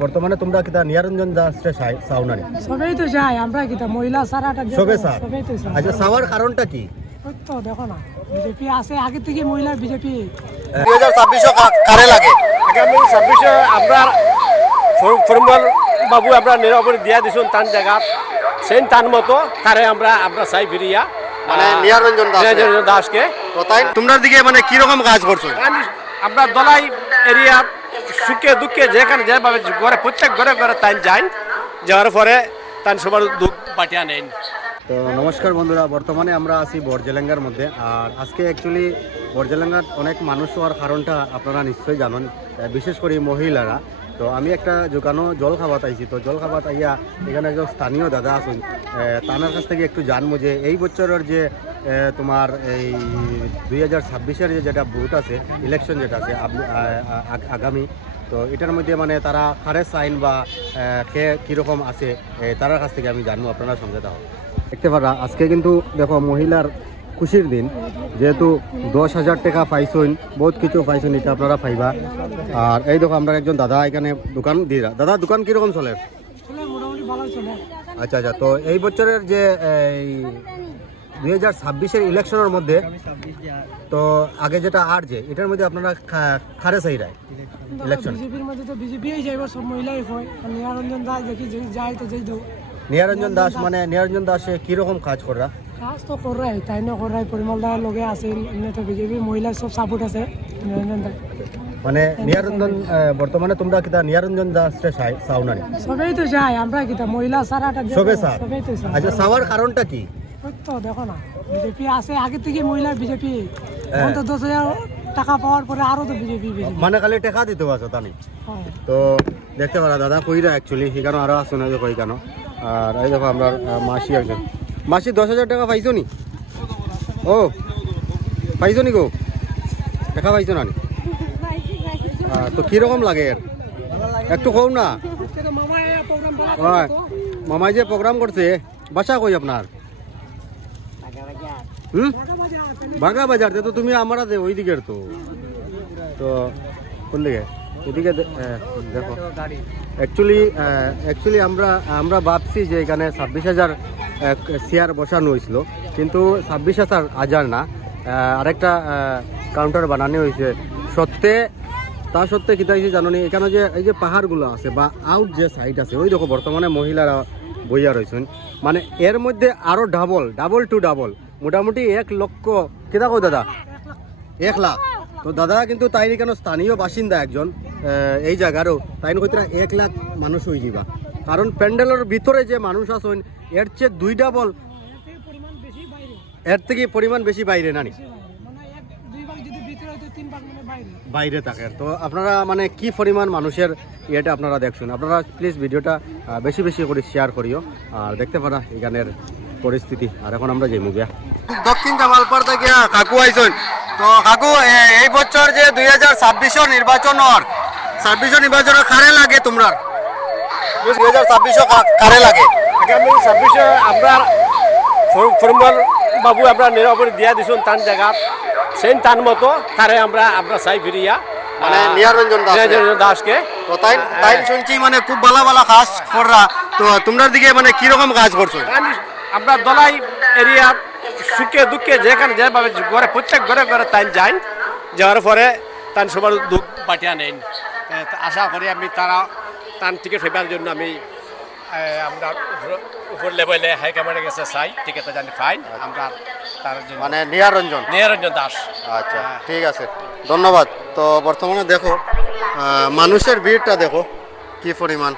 বর্তমানে তোমরা কিতা নিরঞ্জন দাস চাও না? নি? তো চাই আমরা কিতা মহিলা সারাটা দেখো, সবে চাই আচ্ছা চাওয়ার কারণটা কি? তো দেখো না বিজেপি আছে আগে থেকে মহিলা বিজেপি। দুই হাজার ছাব্বিশও কারে লাগে? আগামী ছাব্বিশে আমরা ফর- ফরমাল বাবু আমরা নিরাপদ দিয়া দিছুন টান জায়গা। সেই টান মতো তারে আমরা আমরা চাই ফিরিয়া। মানে নিরঞ্জন দাস নিরঞ্জন দাসকে। তো তাই তোমরা দিকে মানে কি রকম কাজ করছ? আমি আমরা দলাই এরিয়া সুখে দুঃখে যেখানে যেভাবে ঘরে, প্রত্যেক ঘরে ঘরে তাই যাই যাওয়ার পরে তাই সবার দুঃখ পাঠিয়ে নেন তো নমস্কার বন্ধুরা, বর্তমানে আমরা আছি বরজেলেঙ্গার মধ্যে। আর আজকে অ্যাকচুয়ালি বরজেলেঙ্গার অনেক মানুষ হওয়ার কারণটা আপনারা নিশ্চয়ই জানেন। বিশেষ করে মহিলারা। তো আমি একটা দোকানও জল খাবাত আইছি। তো জল খাবাত আইয়া এখানে একজন স্থানীয় দাদা আছেন তানার কাছ থেকে একটু জানব যে এই বছরের যে তোমার এই দুই হাজার ছাব্বিশের যে যেটা ভোট আছে ইলেকশন যেটা আছে আগামী, তো এটার মধ্যে মানে তারা খারে সাইন বা কে কীরকম আছে তার কাছ থেকে আমি জানব, আপনারা সঙ্গে থাকুন। দেখতে পারা, আজকে কিন্তু দেখো মহিলার খুশির দিন। যেহেতু দশ হাজার টাকা পাইছেন বহুত কিছু পাইছেন এটা আপনারা পাইবা। আর এই দেখো আমরা একজন দাদা এখানে দোকান দিয়ে দাদা দোকান কীরকম চলে? আচ্ছা আচ্ছা তো এই বছরের যে এই দুই হাজার ছাব্বিশের ইলেকশনের মধ্যে তো আগে যেটা আর যে এটার মধ্যে আপনারা খারে চাইরায় ইলেকশন বিজেপির মধ্যে তো বিজেপি সব মহিলাই হয়। নিয়ারঞ্জন দাস দেখি যাই তো যাই দো নিরঞ্জন দাস মানে নিরঞ্জন দাসে কীরকম কাজ করা কাজ তো করাই তাই না করাই পরিমল দার লগে আছে তো বিজেপি মহিলা সব সাপোর্ট আছে। নিরঞ্জন দাস মানে নিরঞ্জন বর্তমানে তোমরা কিতা নিরঞ্জন দাস চাও না? সবেই তো চাই আমরা কিতা মহিলা সারাটা সবে চাও সবেই তো চাই। আচ্ছা চাওয়ার কারণটা কি? তো দেখো না বিজেপি আছে আগে থেকে মহিলা বিজেপি। এখন তো দশ হাজার টাকা পাওয়ার পরে আরও তো বিজেপি মানে খালি টেকা দিতে পারছ তানি? হয়। তো দেখতে পারা দাদা কইরা অ্যাকচুয়ালি সেখানে আরও আসো না যে কই কেন আর এই দেখো আমরা মাসি একজন। মাসি, দশ হাজার টাকা পাইছো নি? ও, পাইছো নি গো? টাকা পাইছো না তো কীরকম লাগে একটু কও না। মামাই যে প্রোগ্রাম করছে, বাসা কই আপনার? হুম? বাগা বাজার, তো তুমি আমরা ওই দিকের তো। তো, কোন দিকে? এদিকে দেখো। অ্যাকচুয়ালি অ্যাকচুয়ালি আমরা আমরা ভাবছি যে এখানে ছাব্বিশ হাজার চেয়ার বসানো হয়েছিল। কিন্তু ছাব্বিশ হাজার হাজার না। আরেকটা কাউন্টার বানানো হয়েছে। সত্যি, তা সত্ত্বে কিতা হয়েছে জানো এখানে যে, এই যে পাহাড়গুলো আছে বা আউট যে সাইড আছে, ওই দেখো বর্তমানে মহিলারা বইয়া রয়েছেন। মানে এর মধ্যে আরও ডাবল ডাবল টু ডাবল মোটামুটি এক লক্ষ কো দাদা? এক লাখ। তো দাদা, কিন্তু তাই কেন স্থানীয় বাসিন্দা একজন এই জায়গারও? তাই কইতে এক লাখ মানুষ হয়ে যাবা কারণ প্যান্ডেলের ভিতরে যে মানুষ আছেন, এর চেয়ে দুই ডাবল এর থেকে পরিমাণ বেশি বাইরে নানি বাইরে থাকে। তো আপনারা মানে কি পরিমাণ মানুষের ইয়েটা আপনারা দেখছেন? আপনারা প্লিজ ভিডিওটা বেশি বেশি করে শেয়ার করিও। আর দেখতে পারা এখানের পরিস্থিতি। আর এখন আমরা যাই মুগিয়া দক্ষিণ জামালপুর থেকে কাকু আইসন তো কাকু এই বছর যে দুই হাজার ছাব্বিশের নির্বাচনের ছাব্বিশের নির্বাচনের কারে লাগে তোমরা দুই হাজার ছাব্বিশও কারে লাগে? আগামী ছাব্বিশে আমরা ফরমাল বাবু আমরা নিরাপদ দিয়া দিছুন টান জায়গা। সেই টান মতো তারে আমরা আমরা চাই ফিরিয়া। মানে দাস দাসকে। তো তাই তাই শুনছি মানে খুব ভালো ভালো কাজ তো তোমরা দিকে মানে কীরকম কাজ করছ? আমি আমরা দলাই এরিয়া সুখে দুঃখে যেখানে যেভাবে ঘরে প্রত্যেক ঘরে ঘরে তাই যাই যাওয়ার পরে তান সবার দুঃখ পাঠিয়ে নেন। আশা করি আমি তারা তান টিকিট ফেবার জন্য আমি আমরা উপর- লেভেলে হাইকমান্ডের কাছে চাই। টিকিটটা জানি ফাইন। আমরা তার জন্য মানে নিরঞ্জন নিরঞ্জন দাস। আচ্ছা ঠিক আছে। ধন্যবাদ। তো বর্তমানে দেখো মানুষের ভিড়টা দেখো কি পরিমাণ।